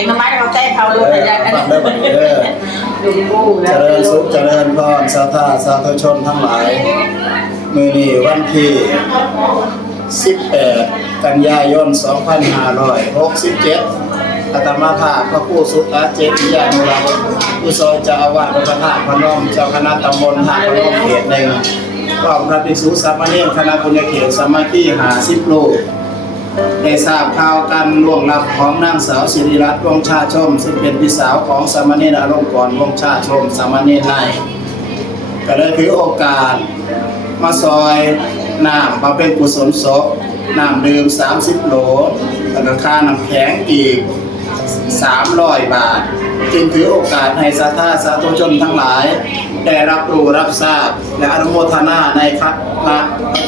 เด็น้ำไม้เขาแจ้เขาดูแต่ยังฟังไดบันี้ดูกูเจริญสุขเจริญพรสาธาสาธุชนทั้งหลาย มือนี้วันที่ 18 กันยายน 2567อาตมาภาพพระผู้สุตะเจติยานุรักษ์ผู้ซอยเจ้าอาวาสพระธาตุพนมเจ้าคณะตำบลหาดพนมเขตหนึ่งพร้อมพระภิกษุสามเณรคณะบุญเขตสามัคคีหาสิบลูก ได้ทราบข่าวการล่วงลับของนางสาวสิริรัตน์วงชาชม ซึ่งเป็นพี่สาวของสามเณรอารมณ์กรวงชาชมสามเณรในก็เลยถือโอกาส มาซอยน้ำมาเป็นกุศลศพน้ำดื่ม 30 โหลแล้วก็ค่าน้ำแข็งอีก 300 บาท จึงถือโอกาสให้สาธาสาธุชนทั้งหลาย ได้รับรู้รับทราบและอนุโมทนาในคณะ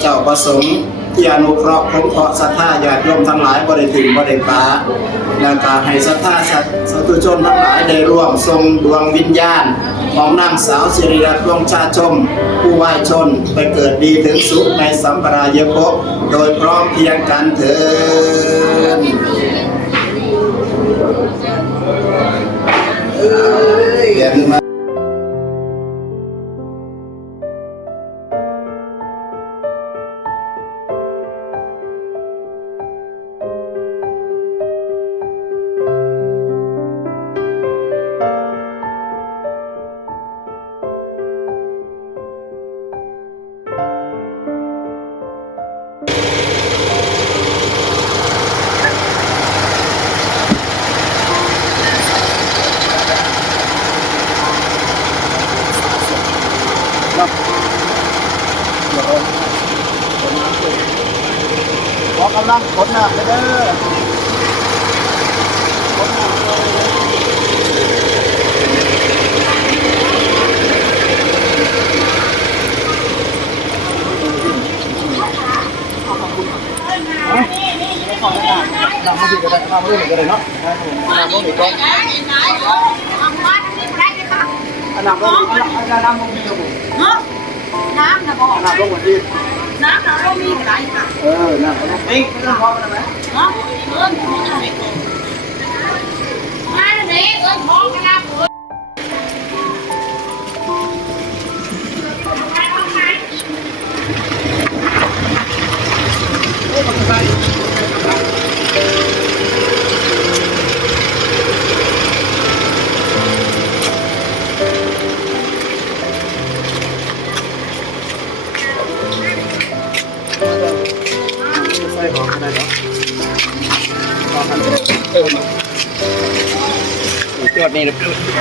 เจ้าประสงค์ ที่อนุเคราะห์คุ้มคราะห์ศรัทธาญาติโยมทั้งหลายบริถึงบริปาและกาให้ศรัทธาสาธุชนทั้งหลายได้ร่วมทรงดวงวิญญาณ ของนางสาวสิริรัตน์ดวงชาชม ผู้ไหว้ชนไปเกิดดีถึงสุขในสัมปรายภพโดยพร้อมเพียงกันเถิดเดี๋ยวมาขอกำลังขนน้ำเลยเด้อขอน้ำน้ำมาดีก็ได้น้ำมาดีก็ได้เนาะน้ำมาดีก็อันน้ำลงอันน้ำลงดีค รับผมน้ำนะบอกอันน้ำลงวันดีน้ำเรามีอะไรค่ะเออน้ำลงนี่ไม่ต้องพอกันไหมเนาะเอิ้นมาเด็กเอิ้นท้องกันนะ จอดนี่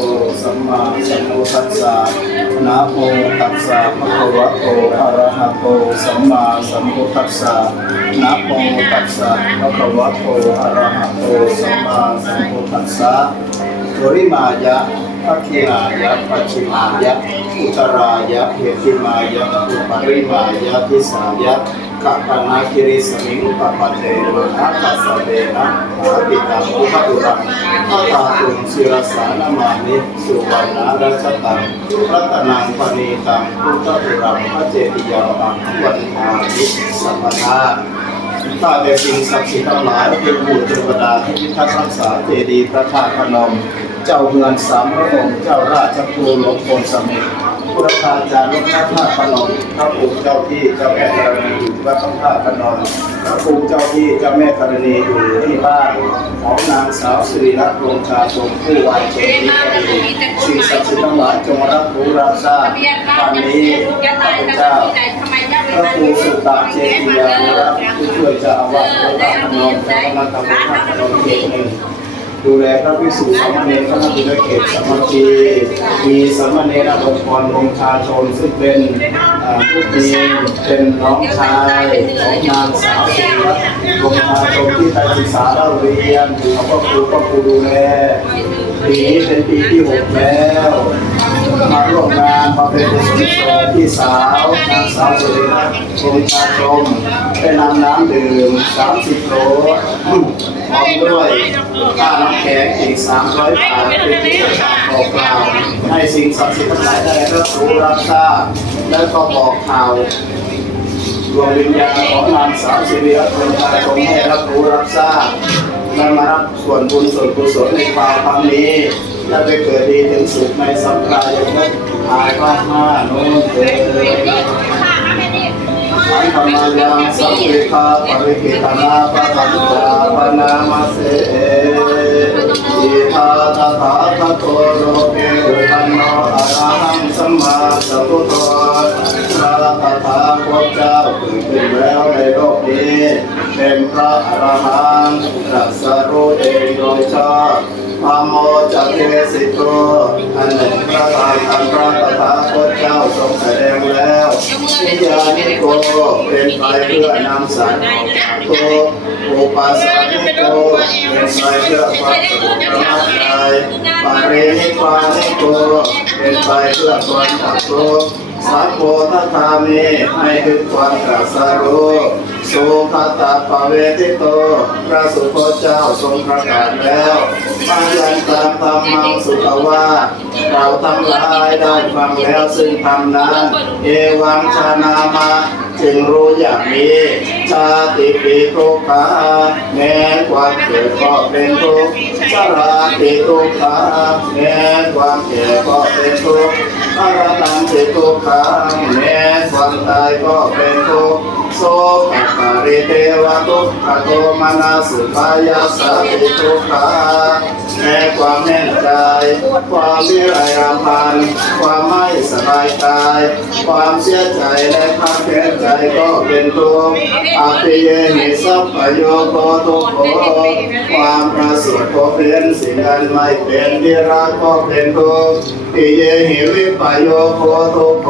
โตสัมมาสัมพุทธัสสะนะโมตัสสะภะคะวะโตอะระหะโตสัมมาสัมพุทธัสสะนะโมตัสสะภะคะวะโตอะระหะโตสัมมาสัมพุทธัสสะสุริมายะพัคคีนายะปัจฉิมายะอุตรายะเหติมายะอุปริมายะทิสายะ กัปนาคิริสมิงปปะเทวะนัสสะเดนะหาปิตังอุปตุรังอาตาตุงศิรสานามานิสุวรรณรัชตังรัตนังปณีตังพุทธตุรังพระเจติยามังวันทานิสัมปทาข้าแต่สิ่งศักดิ์สิทธิ์ทั้งหลายเป็นผู้เทวดาที่พิทักษ์รักษาเจดีย์พระธาตุพนม เจ้าเมืองสามพระองค์เจ้าราชครูหลวงพลสมิทธ์ พุทธาจารย์หลวงพ่อพระพนมพระปู่เจ้าที่เจ้าแม่ธรณีอยู่วัดพระธาตุพนมพระปู่เจ้าที่เจ้าแม่ธรณีอยู่ที่บ้านของนางสาวสิริรัตน์ดวงชาชมผู้วายเจดีย์สิ่งศักดิ์สิทธิ์ทั้งหลายจงรับรู้รับทราบวันนี้ข้าพเจ้าพระครูสุตตะเจติยานะครับผู้ช่วยเจ้าอาวาสวัดพระพนมและคณะกรรมการพนมเขตหนึ่ง ดูแลพระภิกษุสามเณรพระบุญเขตสามัคคีมีสามเณรอภพรองชาชนซึ่งเป็นผู้มีเป็นน้องชายของนางสาวสิริรัตน์วงชาชนที่ไปศึกษาเล่าเรียนเขาก็ครูก็ครูดูแลปีนี้เป็นปีที่หกแล้ว มาร่วมงานมาเป็นกุศลศพพี่สาวนางสาวสุริรัตน์วงชาชมได้นำน้ำดื่ม30โหลพร้อมด้วยค่าน้ำแข็งอีก300บาทเป็นที่ประกาศบอกกล่าวให้สิ่งศักดิ์สิทธิ์ทั้งหลายได้รับรู้รับทราบและก็บอกข่าวดวงวิญญาณของนางสาวสิริรัตน์วงชาชมให้รับรู้รับทราบ และมารับส่วนบุญส่วนกุศลในความครั้งนี้และไปเกิดดีถึงสุขในสัมปรยภพอายภาคห้าโน้นเถิดอันธรรมายังสัพพิคาปริกิตนาปะทังจาปนามาเสอิทาตถาคตโตโลเกอุปันโนอรหังสัมมาสัมพุทโธพระตถาคตเจ้า พระอรหันต์ตรัสรู้เองโดยชอบธรรมโมจัเทสิโตอันหนึ่งพระทานอันพระตถาคตเจ้าทรงแสดงแล้ววิญญาณิโกเป็นไปเพื่อนำสารของโตอุปาสานิโกเป็นไปเพื่อความสงบระงับใจปารินิพานิโกเป็นไปเพื่อความดับทุกข์สัพโพธามีให้ถึงความตรัสรู้ สุขตาภเวทิโต พระสุคตเจ้าทรงประกาศแล้วอายันตามธรรมังสุขว่าเราทั้งหลายได้ฟังแล้วซึ่งธรรมนั้น เอวังชานามาจึงรู้อย่างนี้ชาติปีทุกขาแม้ความเกิดก็เป็นทุกข์ชราติทุกขาแม้ความแก่ก็เป็นทุกข์อรหันติทุกขาแม้ความตายก็เป็นทุกข์โสภปาริเทวทุกขโทมนาสุปายาสติทุกขาแม้ความแน่นใจ ความวิไรรำพัน ความไม่สบายกาย ความเสียใจและความแค้นใจก็เป็นทุกข์อาภิเยหิสัพพโยโกทุกโขความประสริฐก็เป็นสิ่งอันไม่เป็นที่รักก็เป็นทุกข์อิเยหิวิปโยโกทุกโข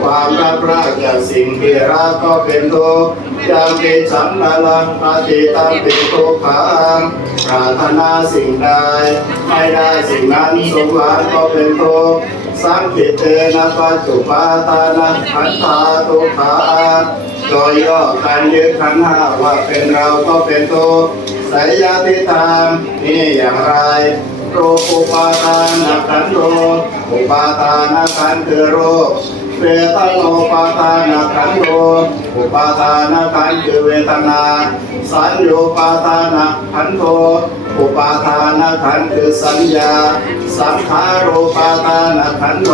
ความรับรักจากสิ่งที่รักก็เป็นทุกข์จำเป็นสัมนาลังปฏิตังปิทุกขังปรารถนาสิ่งใดไม่ได้สิ่งนั้นสมหวังก็เป็นทุกข์ สังคิเตนะปัจจุปาตานะขันธาตุขาโดยย่อการยึดขันห้าว่าเป็นเราก็เป็นตัวสายยาติธรรมนี่อย่างไรโรคอุปาทานะขันโรอุปาทานะขันคือโรค เวทโนปาทานาขันโตอุปาทานาขันธ์คือเวทนา สัญโยปาทานาขันโตอุปาทานาขันธ์คือสัญญา สังขารูปาทานาขันโต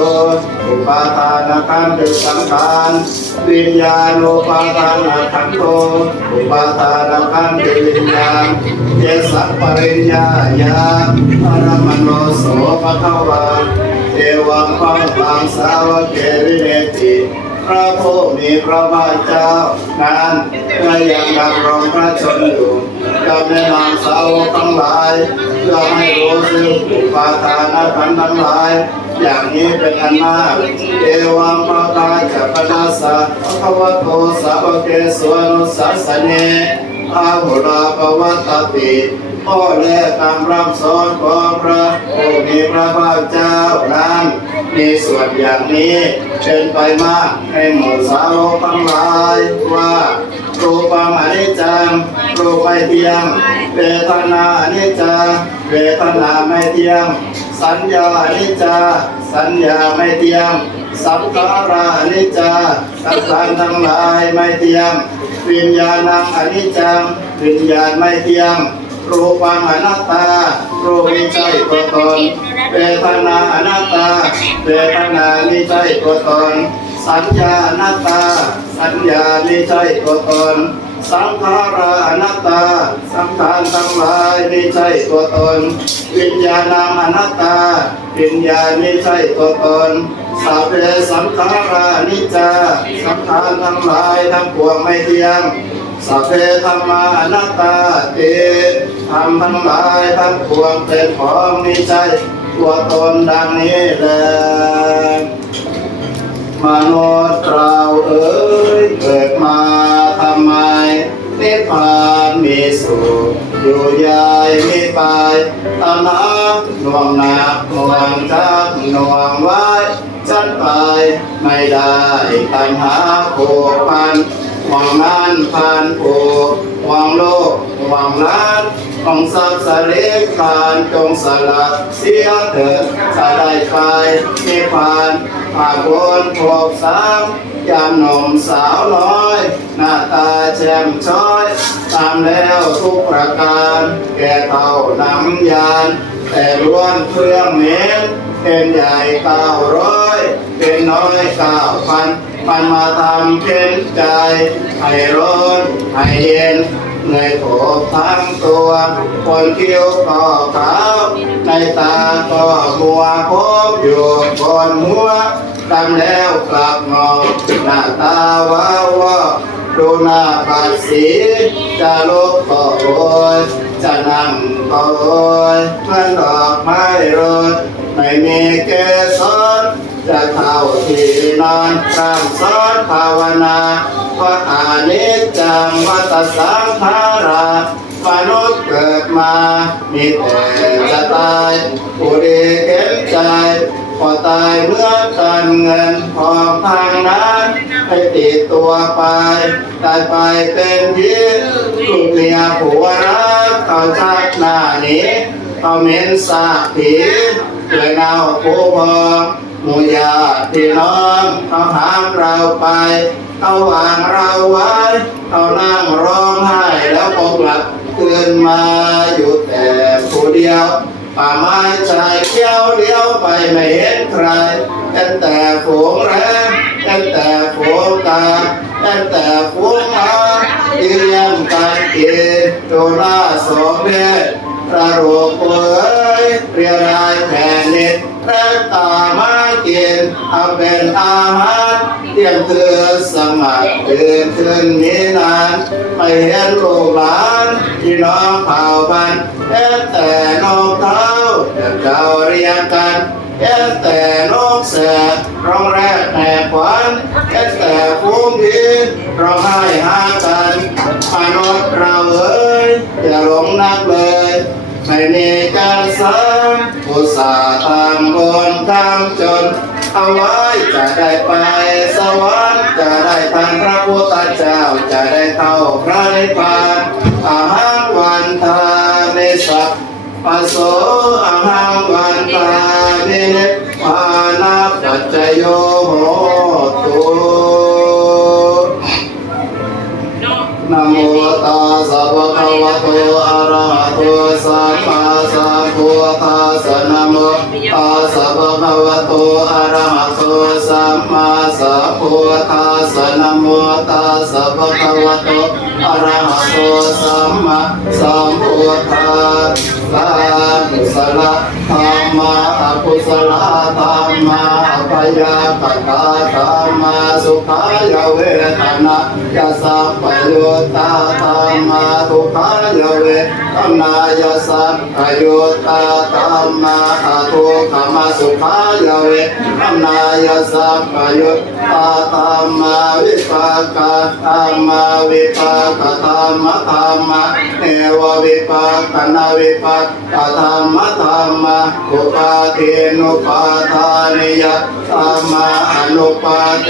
อุปาทานาขันธ์คือสังขารวิญญาณโนปาทานาขันโตอุปาทานาขันธ์คือวิญญาณเยสัพปริญญายาอรมโนโสภะคะวา เอวังพังพังสาวเกวิเนติพระผู้มีพระภาคเจ้านั้นก็ยังดำรงพระชนอยู่กับแนะนำสาวกทั้งหลายเพื่อให้รู้ซึ่งอุปาทานขันธ์ทั้งหลาย อย่างนี้เป็นอันมากเอวังพระกาจัปนาสะภะคะวโตสาวเกสวนุสัสเนอาหุราภวัตติ พ่อและคำรับสอนของพระผู้มีพระภาคเจ้านั้นมีส่วนอย่างนี้เป็นไปมากในหมู่สาวกทั้งหลายว่ารูปังอนิจจังรูปไม่เที่ยงเวทนาอนิจจาเวทนาไม่เที่ยง สัญญาอนิจจาสัญญาไม่เที่ยงสังขาราอนิจจาสังขารทั้งหลายไม่เที่ยงวิญญาณังอนิจจังวิญญาณไม่เที่ยง รูปังอนัตตา รูปไม่ใช่ตัวตนเวทนาอนัตตา เวทนาไม่ใช่ตัวตน สัญญาอนัตตา สัญญาไม่ใช่ตัวตน สังขาราอนัตตา สังขารทั้งหลายไม่ใช่ตัวตน วิญญาณอนัตตา วิญญาณไม่ใช่ตัวตนสัพเพสังขารานิจจา สังขารทั้งหลายทั้งปวงไม่เที่ยง สัพเพธรรมานัตตาเตธรรมทั้งหลายทั้งปวงเป็นของม่ใช่ตัวตนดังนี้แลมนุษย์เราเอ๋ยเกิดมาทำไมนิพพานมีสุขอยู่ยายม่ไปตัณหาหน่วงหนักหน่วงจักหน่วงไว้ฉันไปไม่ได้ตัณหาผูกพัน หวังนั้นพันผูกหวังโลกหวังล้านของทรัพย์สริพานจงสลัดเสียเถิดจะได้ไปนิพพานผาบนพบสามยามหนุ่มสาวน้อย หน้าตาแจ่มช้อย ตามแล้วทุกประการ แก่เท่านังยาน แต่ล้วนเครื่องเม้นเป็นใหญ่เก้าร้อยเป็นน้อยเก้าพันมันมาทำเพ้นใจให้ร้อนให้เย็นเหนื่อยโผทั้งตัวคนคิ้วก็ขาวในตาก็มัวพบอยู่บนหัวดำแล้วกลับงอกหน้าตาว้าววาดูหน้าปัดสีจะลุกก็โอย จะนั่งโอยเหมือนดอกไม้รยไม่มีเกสรจะเข้าที่นอนร่างสอนภาวนาพระอานิจจังวัตสังขารา มนุษย์เกิดมา มีแต่จะตายผู้ดีเข็นใจพอตายเมื่อกันเงินทองทางนั้น ให้ติดตัวไปตายไปเป็นพีลูกเมียผัวรักเขาชักหน้านี้เขาเหม็นสาบผีเลยเน่าผู้พองหมู่ญาติพี่น้องเขาหามเราไปเขาวางเราไว้เขานั่งร้องไห้แล้วพบหลับคืนมาอยู่แต่ผู้เดียวป่าไม้ชายเขี้ยวเลี้ยวไปไม่เห็นใครแต่แต่ฝูงแร้ ต่แต่ฝูงกาแต่แต่ฝูงมาเลี้ยงกันกินดูหน้าสมเพศประโรคเอ้ยเรียรายแผ่นนิดแรกตามากินเอาเป็นอาหารเที่ยงคืนสมัครตื่นขึ้นมีนานไม่เห็นลูกหลานพี่น้องเผ่าพันธุ์แต่แต่นกเท้าแต่เจ้าเรียกกัน แต่แต่นกแสกร้องแรกแหกขวัญแต่แต่ฟูงพีร้องไห้หากันมนุษย์เราเอ้ยอย่าหลงนักเลยไม่มีการสร้างอุตสาห์ทำบนทำจน เอาไว้จะได้ไปสวรรค์จะได้ทันพระพุทธเจ้าจะได้เข้าพระนิพพาน ปโสอาหังวันทาเมนิพพานาปัจจโยโหตุนะโมตัสสะภะคะวะโตอะระหะโตสัมมาสัมพุทธัสสะนะโมตัสสะภะคะวะโตอะระหะโตสัมมาสัมพุทธัสสะนะโมตัสสะภะคะวะโต อะระหะโตสัมมาสัมพุทธัสสะกุศลธรรมะอกุศลธรรมะอภยปตาธรร มะสุขายเวทนายาสัพพยุตตาธรรมะทุกขายเวทนายาสัพพยุตตาธรรมะทุกขมาสุขายเวทนายาสัพพยุตตาธรรมะวิปากาธรรมะวิปากธรรมะธรรมะเนววิปากนาวิปากธรรมะธรรมะอุปาทินุปาทานิยธรรมะอุปาทินุปาทานิยธรรมะอนุปาทานิยะธรรมาออาสังกิเลสาเล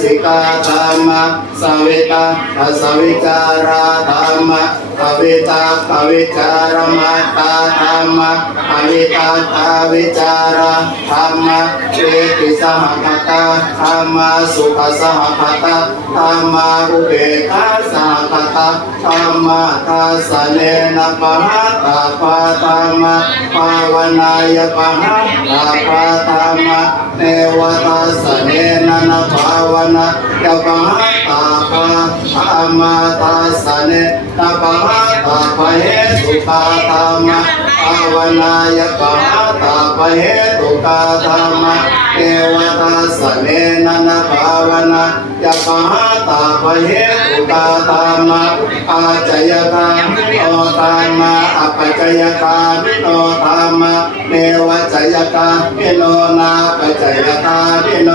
สิกาธรรมะสวิตาอสวิจาราธรรมะ อวิตาอวิจารมาตาธรรมะอวิตาอวิจาราธรรมะเวติสหคตาธรรมะสุขสหคตาธรรมะอุเบกขาสหคตาธรรมะทัสสะเนนะปะหะตาปะธรรมะภาวนายปะหะตาปะธรรมะเนวทัสเนนะนะภาวนายปะหะตาปะธรรมะทัสสะเน นะปะหะตาปะเหตุกาธรรมะภาวนายปะหะตาปะเหตุกาธรรมะเนวทัสเนนะนะภาวนายปะหะตาปะเหตุกาธรรมะอาจยธรรมโนธรรมะอปัจจยธรรมโนธรรมะเนวจยธรรมโนนาปัจจยธรรมโน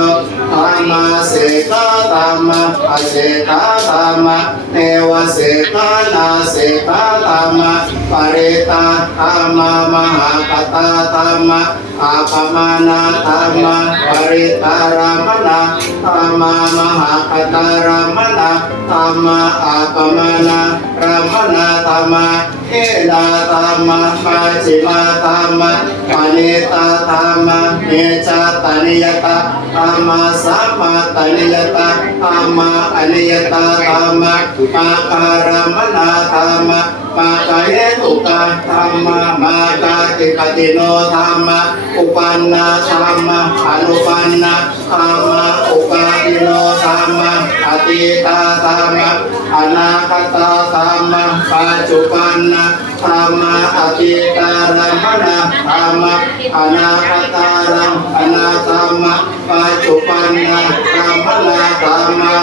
ธรรมะเสกาธรรมะอเสกาธรรมะเนวเสกานาเสกาธรรมะปเรตาธรรมะมหากตาธรรมะอาปมานาธรรมะปเรตารามนาธรรมะมหากตารามนาธรรมะอาปมานารามนาธรรมะเอนาธรรมะปัจจิมาธรรมะปณิตาธรรมะเนจาตานิยตาธรรมะสสัมมาตานิยตาธรรมะอนิยตาธรรมะอาการมนาธรรมะ มาคาเหตุกาธรรมะมาคาติปติโนธรรมะอุปันนาธรรมะอนุปันนาธรรมะอุปาทิโนธรรมะอติตาธรรมะอนาคตาธรรมะปัจจุบันนะธรรมะอติตารัมนะธรรมะอนาคตารัมอนาธรรมะปัจจุบันนะธรรมนาธรรมะ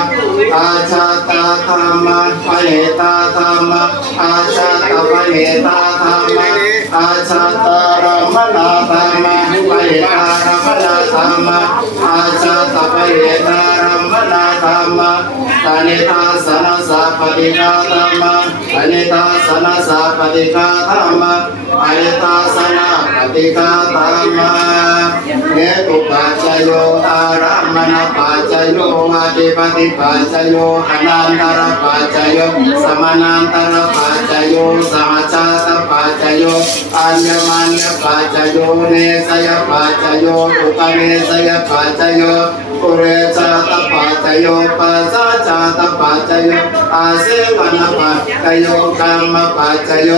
อาชาตาธรรมะปะเหตาธรรมะอาชาตปะเหตาธรรมะอาชาตารัมนาธรรมะปะเหตารัมนาธรรมะอาชาตปะเหตารัมนาธรรมะอนิทาสนะสัพพติกาธรรมะอนิทาสนะสัพพติกาธรรมะอนิทาสนะปฏิกาธรรมะเหตุปัจจโยอารามณปัจจโยอาติปฏิปัจจโยอนันตระปัจจโยสมานันตระปัจจโยสหชาตปัจจโยอัญญมัญญปัจจโยเนสยปัจจโยอุปเนสยปัจจโยปุเรชาตปัจจโยปัสสะชาตปัจจโยอาเสวนปัจจโยกรรมปัจจโย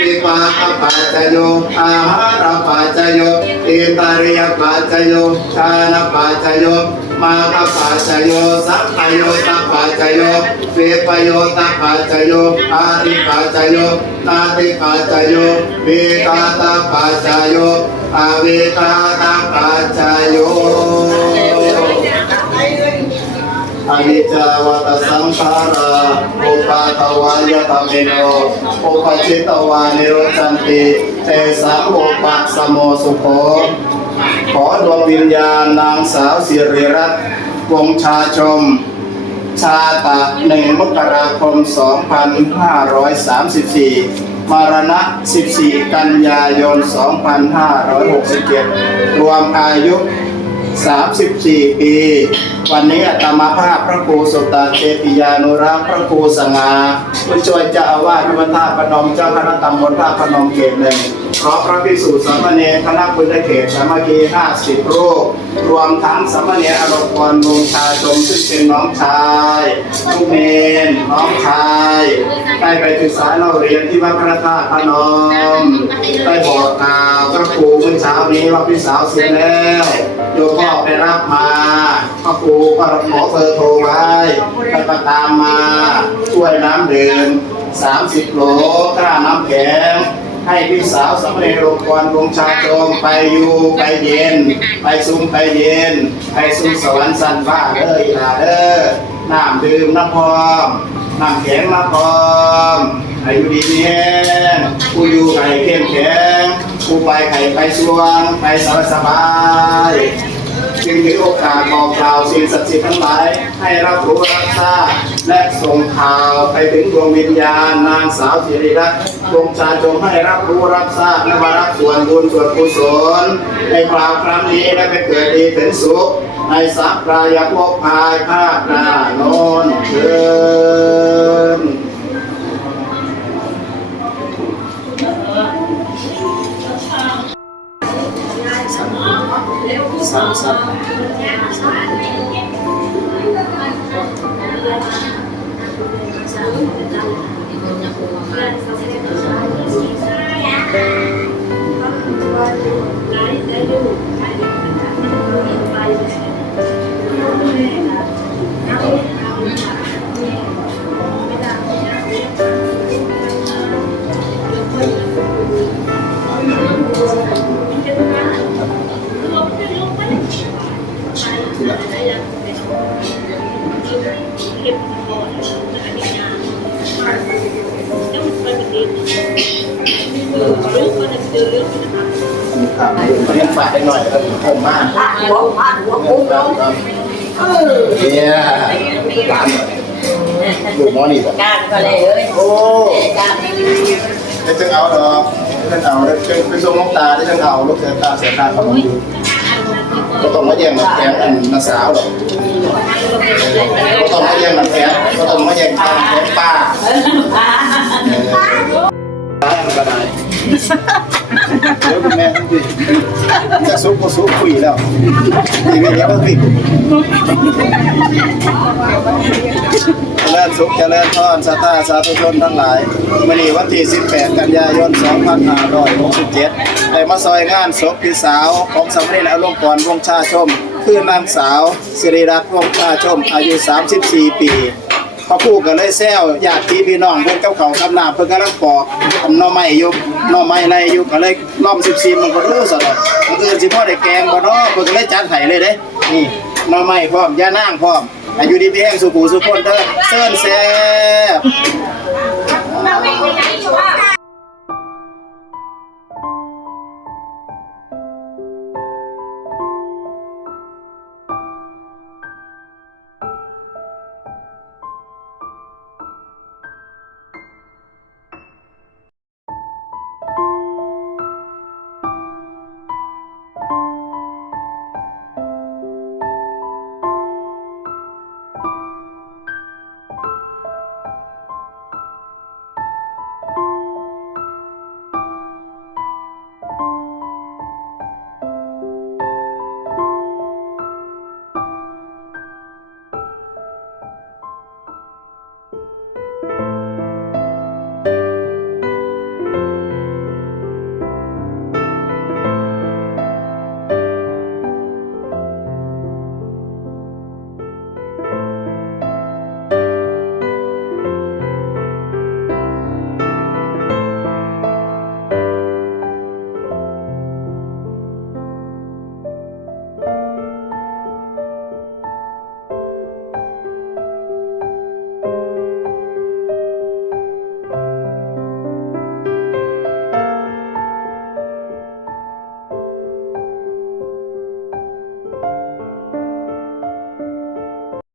วิปากปัจจโยอาหารปัจจโยอินตาริยปัจจโยชานะปัจจโย มาคปัจจโยสัพพโยตปัจจโยเวปโยตปัจจโยอาติปัจโยนาติปัจโยวิกาตปัจจโยอวิกาตปัจจโยอนิจจวัตสังขาราอุปาทวายตเมโนอุปจิตวานิโรจันติเตสาโอปะสโมสุโข ขอดวงวิญญาณนางสาวสิริรัตน์วงชาชม ชาตะหนึ่งมกราคม 2534 มารณะ 14 กันยายน 2567 รวมอายุ 34 ปี วันนี้อาตมาภาพพระครูสุตตะเจติยานุรักษ์พระครูสงาผู้ช่วยเจ้าอาวาสวัดท่าพนมเจ้าคณะตำบลท่าพนมเขตหนึ่ง ขอพระภิกษุสามเณรคณะพุทธเขตสามัคคี50รูปรวมทั้งสามเณรอรพรวงชาชมซึ่งเป็นน้องชายลูกเนนน้องชายได้ไปศึกษาเล่าเรียนที่วัดพระธาตุพนมได้บอกกล่าวพระครูเมื่อเช้านี้ว่าพี่สาวเสียแล้วโยมพ่อไปรับมาพระครูก็ขอเบอร์โทรไว้แล้วก็ตามมาช่วยน้ำดื่ม30โหลค่าน้ำแข็ง ให้พี่สาวสำเร็จลงกรวงชาจงไปอยู่ไปเย็น ไปซุ่มไปเย็น ไปซุ่มสวรรค์สันฟ้าเด้ออีลาเด้อน้ำดื่มน้ำพร้อมน้ำแข็งน้ำพร้อมอายุดีมีแห้งผู้อยู่ไข่เข้มแข็งผู้ไปไข่ไปสวงไปสบาย จึงถือโอกาสบอกกล่าวสิ่งศักดิ์สิทธิ์ทั้งหลาย ให้รับรู้รับทราบและส่งข่าวไปถึงดวงวิญญาณนางสาวสิริรัตน์ดวงชาจงให้รับรู้รับทราบและมารับส่วนบุญส่วนกุศลในคราวครั้งนี้และไปเกิดดีเป็นสุข ในสัพพายภพภายภาคหน้าโน้นเชิญ สามสั เนี่ยหลานลูกหมอนี่บอกกล้าก็เลยเอ้ยโอ้กล้าไม่ดีได้จึงเอาดอกได้จึงเอาได้จึงไปส่งลูกตาได้จึงเอาลูกเสียตาเสียตาเขามาอยู่ก็ต้องมาแย่งหลักแขนอันน้าสาวหรอกก็ต้องมาแย่งหลักแขนก็ต้องมาแย่งทางแขนป้าร้านก็ได้ จะซุกก็ซุกคุยแล้วอีกเดี๋ยวก็คุยเจริญสุขเจริญพรสาธาสาธุชนทั้งหลายมื่อนี้วันที่ 18 กันยายน 2567ได้มาซอยงานศพพี่สาวของสามเณรอารมณ์กรวงชาชม คือนางสาวสิริรัตน์วงชาชม อายุ 34 ปี พอคู่ก็เลยแซวญาติพี่น้องเพิ่นกับเขากำนาเพื่อนกำลังปอกอันนอไม้อยู่นอไม้ในอยู่ก็เลยล้อมสิบสี่มันก็รู้ซะดอกมันอื่นสิพ่อได้แกงบ่เนาะเพิ่นก็เลยจัดไห้เลยเด้นี่นอไม้พร้อมยานางพร้อมอายุดีเพียงสุขูสุคนเด้อเซิ้นแซ่บ